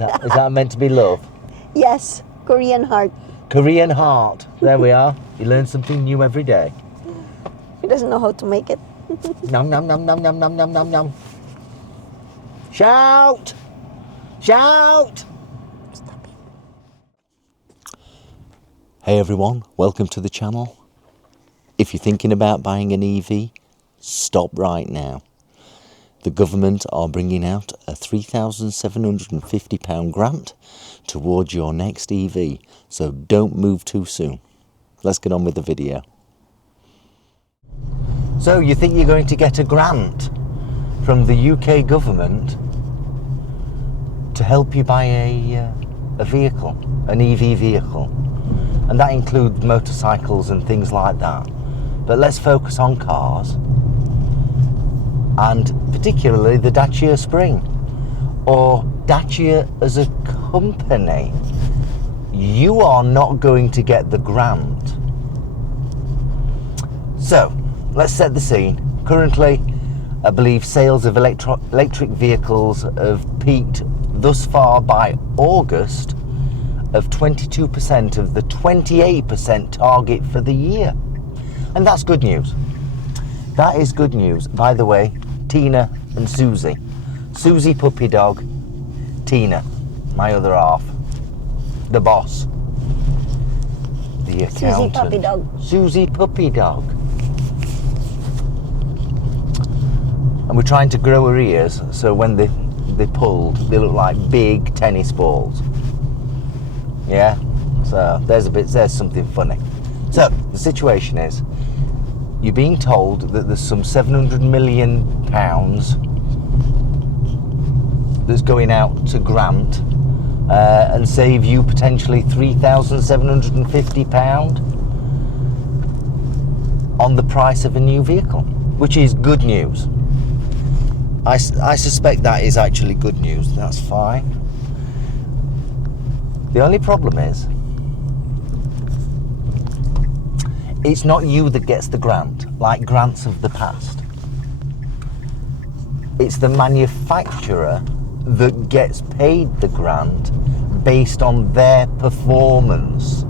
Is that meant to be love? Yes, Korean heart. Korean heart. There we are. You learn something new every day. He doesn't know how to make it. Nom nom nom nom nom nom nom nom nom. Shout! Shout! Stop it. Hey everyone, welcome to the channel. If you're thinking about buying an EV, stop right now. The government are bringing out a £3,750 grant towards your next EV, so don't move too soon. Let's get on with the video. So you think you're going to get a grant from the UK government to help you buy a vehicle, an EV vehicle, and that includes motorcycles and things like that. But let's focus on cars, and particularly the Dacia Spring, or Dacia as a company. You are not going to get the grant. So let's set the scene. Currently, I believe sales of electric vehicles have peaked thus far by August of 22% of the 28% target for the year. And that's good news. That is good news. By the way, Tina and Susie. Susie puppy dog, Tina, my other half, the boss, the accountant. Susie puppy dog. Susie puppy dog. And we're trying to grow her ears so when they pulled, they look like big tennis balls. Yeah? So there's something funny. So the situation is, you're being told that there's some £700 million that's going out to grant and save you potentially £3,750 on the price of a new vehicle, which is good news. I suspect that is actually good news. That's fine. The only problem is, it's not you that gets the grant, like grants of the past. It's the manufacturer that gets paid the grant based on their performance.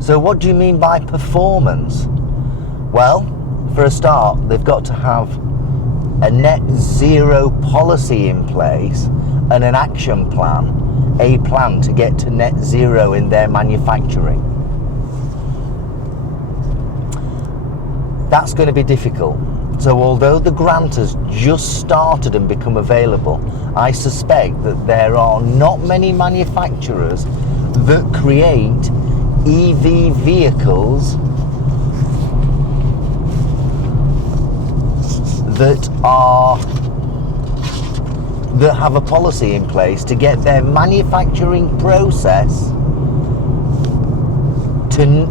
So what do you mean by performance? Well, for a start, they've got to have a net zero policy in place and an action plan, a plan to get to net zero in their manufacturing. That's going to be difficult. So although the grant has just started and become available, I suspect that there are not many manufacturers that create EV vehicles that have a policy in place to get their manufacturing process to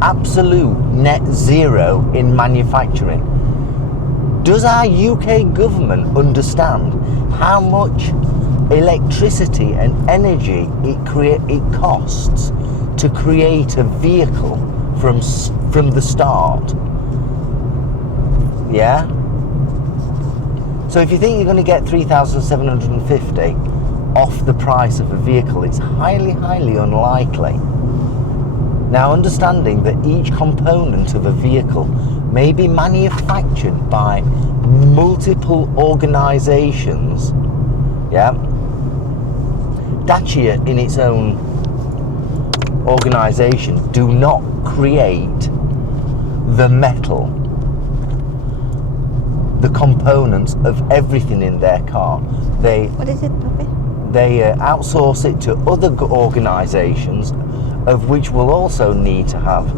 absolute net zero in manufacturing. Does our UK government understand how much electricity and energy it costs to create a vehicle from the start? Yeah? So if you think you're going to get £3,750 off the price of a vehicle, it's highly, highly unlikely. Now, understanding that each component of a vehicle may be manufactured by multiple organisations, yeah? Dacia in its own organisation do not create the metal, the components of everything in their car. What is it, Puppy? They outsource it to other organisations, of which will also need to have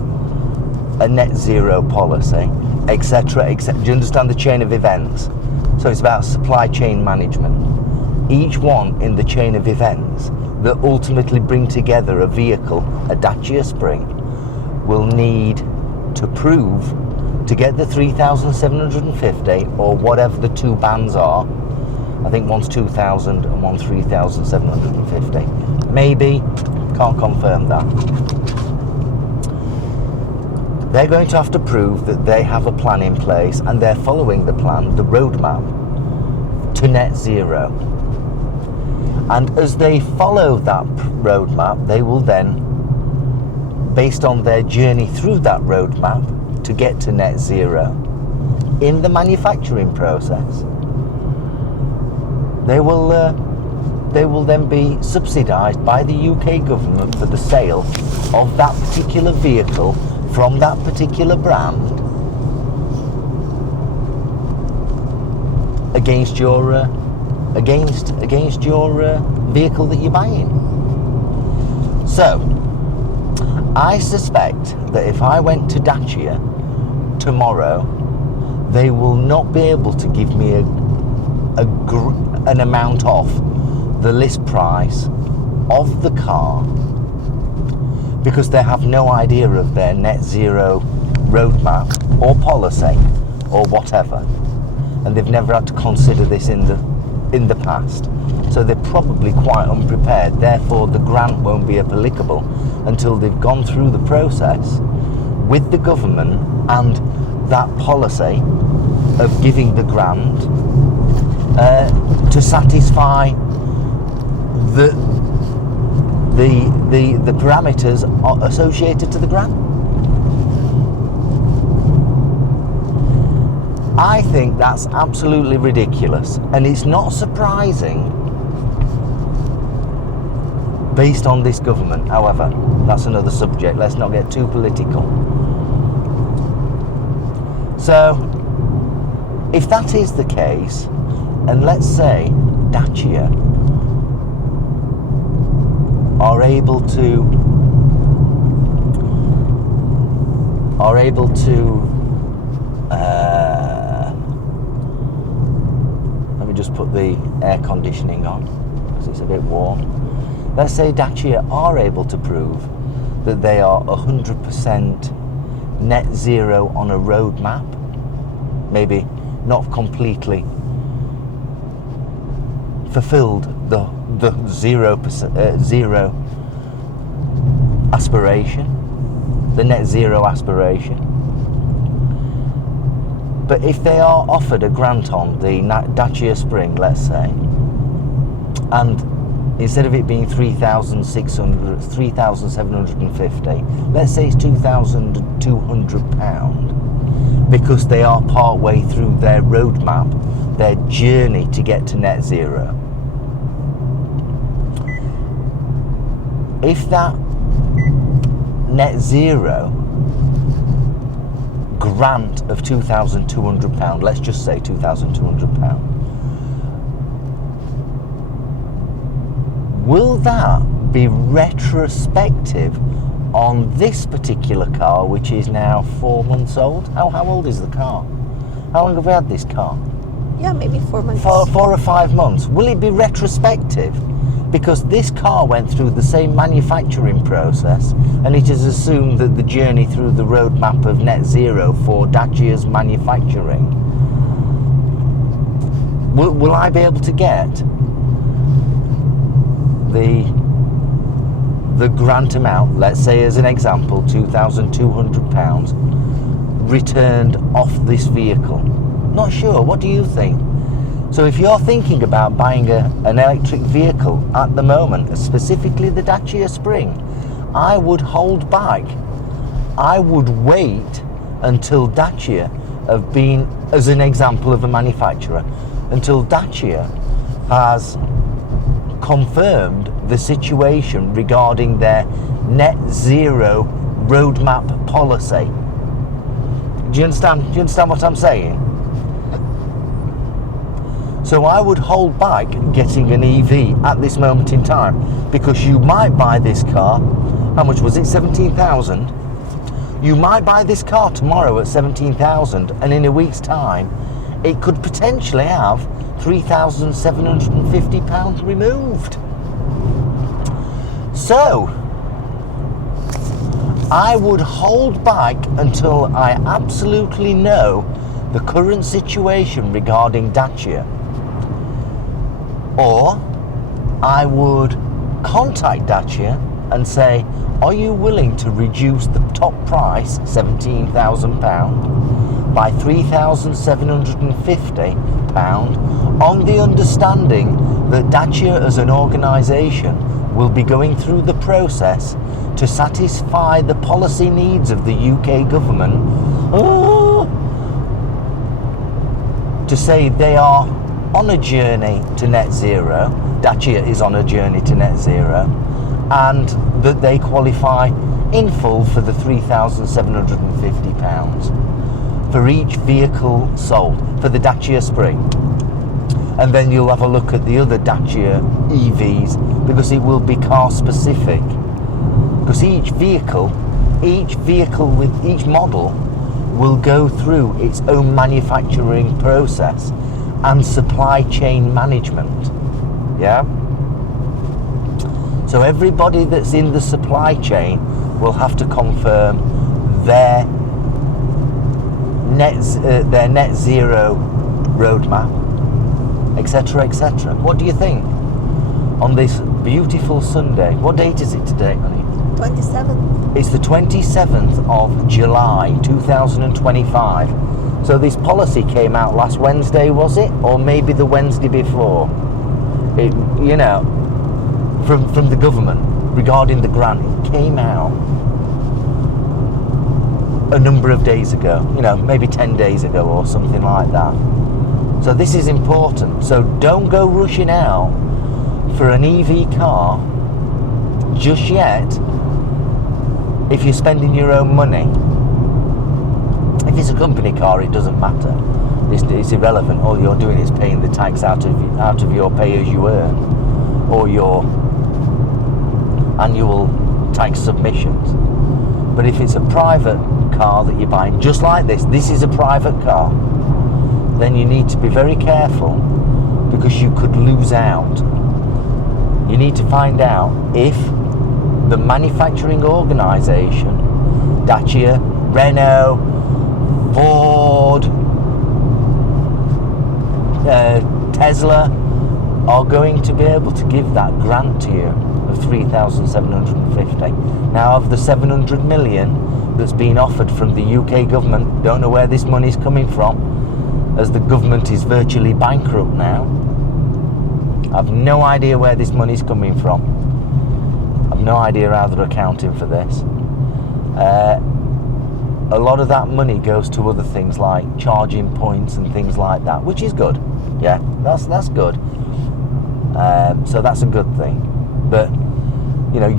a net zero policy, etc., etc. Do you understand the chain of events? So it's about supply chain management. Each one in the chain of events that ultimately bring together a vehicle, a Dacia Spring, will need to prove to get the 3,750 or whatever the two bands are. I think one's 2,000 and one's 3,750. Maybe, can't confirm that. They're going to have to prove that they have a plan in place and they're following the plan, the roadmap to net zero. And as they follow that roadmap, they will then, based on their journey through that roadmap to get to net zero, in the manufacturing process, they will then be subsidised by the UK government for the sale of that particular vehicle from that particular brand against your vehicle that you're buying. So I suspect that if I went to Dacia tomorrow, they will not be able to give me an amount off the list price of the car, because they have no idea of their net zero roadmap or policy or whatever, and they've never had to consider this in the past, so they're probably quite unprepared. Therefore the grant won't be applicable until they've gone through the process with the government and that policy of giving the grant to satisfy the parameters associated to the grant. I think that's absolutely ridiculous, and it's not surprising based on this government. However, that's another subject. Let's not get too political. So if that is the case, and let's say Dacia are able to let me just put the air conditioning on because it's a bit warm. Let's say Dacia are able to prove that they are 100% net zero on a roadmap, maybe not completely fulfilled the 0% zero aspiration, the net zero aspiration. But if they are offered a grant on the Dacia Spring, let's say, and instead of it being 3,750, let's say it's £2,200, because they are part way through their roadmap, their journey to get to net zero. If that net zero grant of £2,200, let's just say £2,200, will that be retrospective on this particular car, which is now 4 months old? How old is the car? How long have we had this car? Yeah, maybe 4 months. 4 or 5 months. Will it be retrospective? Because this car went through the same manufacturing process, and it is assumed that the journey through the roadmap of net zero for Dacia's manufacturing, will I be able to get the grant amount, let's say as an example, £2,200 returned off this vehicle? Not sure. What do you think? So if you're thinking about buying an electric vehicle at the moment, specifically the Dacia Spring, I would hold back. I would wait until Dacia have been, as an example of a manufacturer, until Dacia has confirmed the situation regarding their net zero roadmap policy. Do you understand? Do you understand what I'm saying? So I would hold back getting an EV at this moment in time, because you might buy this car, how much was it, 17,000? You might buy this car tomorrow at 17,000, and in a week's time it could potentially have £3,750 removed. So I would hold back until I absolutely know the current situation regarding Dacia. Or I would contact Dacia and say, are you willing to reduce the top price, £17,000, by £3,750 on the understanding that Dacia as an organisation will be going through the process to satisfy the policy needs of the UK government to say they are on a journey to net zero. Dacia is on a journey to net zero, and that they qualify in full for the £3,750 for each vehicle sold for the Dacia Spring. And then you'll have a look at the other Dacia EVs, because it will be car specific, because each vehicle with each model will go through its own manufacturing process and supply chain management. Yeah, so everybody that's in the supply chain will have to confirm their net zero roadmap, etc., etc. What do you think on this beautiful Sunday? What date is it today, honey? 27th. It's the 27th of July 2025. So this policy came out last Wednesday, was it? Or maybe the Wednesday before? It, you know, from the government regarding the grant. It came out a number of days ago, you know, maybe 10 days ago or something like that. So this is important. So don't go rushing out for an EV car just yet if you're spending your own money. If it's a company car, it doesn't matter. It's irrelevant. All you're doing is paying the tax out of your pay-as-you-earn or your annual tax submissions. But if it's a private car that you're buying, just like this is a private car, then you need to be very careful, because you could lose out. You need to find out if the manufacturing organisation, Dacia, Renault, Ford, Tesla, are going to be able to give that grant to you of 3,750. Now, of the 700 million that's been offered from the UK government, don't know where this money's coming from, as the government is virtually bankrupt now. I've no idea where this money's coming from. I've no idea how they're accounting for this. A lot of that money goes to other things like charging points and things like that, which is good. Yeah, that's good. So that's a good thing. But you know,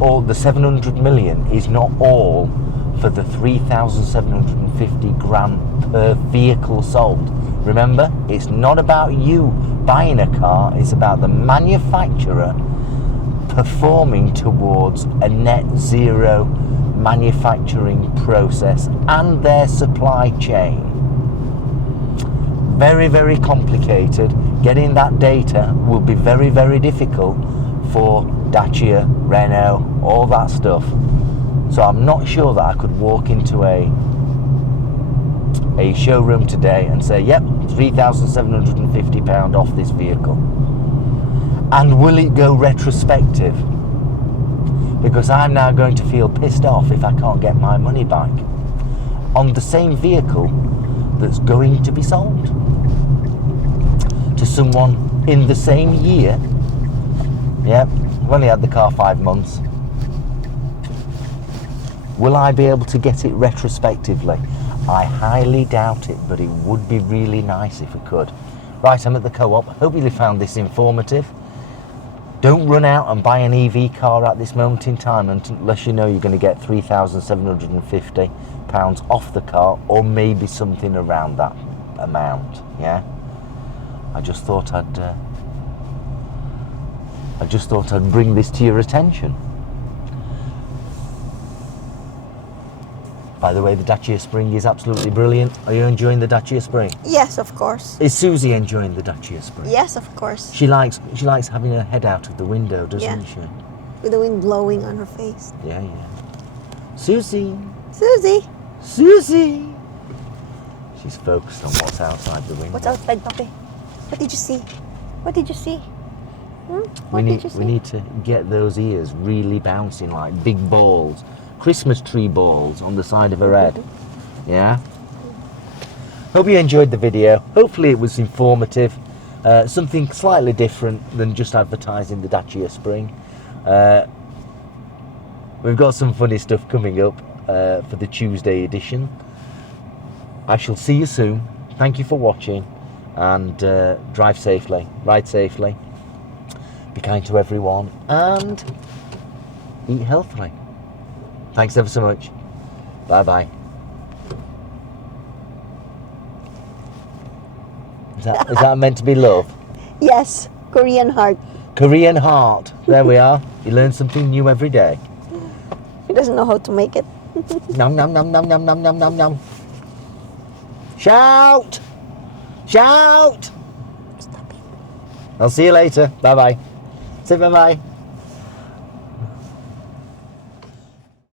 all the 700 million is not all for the 3,750 grant per vehicle sold. Remember, it's not about you buying a car, it's about the manufacturer performing towards a net zero manufacturing process and their supply chain. Very, very complicated. Getting that data will be very, very difficult for Dacia, Renault, all that stuff. So I'm not sure that I could walk into a showroom today and say, yep, £3,750 off this vehicle. And will it go retrospective? Because I'm now going to feel pissed off if I can't get my money back on the same vehicle that's going to be sold to someone in the same year. Yep, I've only had the car 5 months. Will I be able to get it retrospectively? I highly doubt it, but it would be really nice if we could. Right, I'm at the co-op. Hope you found this informative. Don't run out and buy an EV car at this moment in time unless you know you're going to get £3,750 off the car, or maybe something around that amount. Yeah, I just thought I'd bring this to your attention. By the way, the Dacia Spring is absolutely brilliant. Are you enjoying the Dacia Spring? Yes, of course. Is Susie enjoying the Dacia Spring? Yes, of course. She likes having her head out of the window, doesn't she? With the wind blowing on her face. Yeah. Susie! Susie! Susie! She's focused on what's outside the window. What's outside, puppy? What did you see? What did you see? We need to get those ears really bouncing like big balls. Christmas tree balls on the side of her head. Yeah? Hope you enjoyed the video. Hopefully it was informative. Something slightly different than just advertising the Dacia Spring. We've got some funny stuff coming up for the Tuesday edition. I shall see you soon. Thank you for watching, and drive safely, ride safely, be kind to everyone, and eat healthily. Thanks ever so much. Bye bye. Is that meant to be love? Yes, Korean heart. Korean heart. There we are. You learn something new every day. He doesn't know how to make it. Nom nom nom nom nom nom nom nom nom. Shout! Shout! Stop it. I'll see you later. Bye bye. Say bye bye.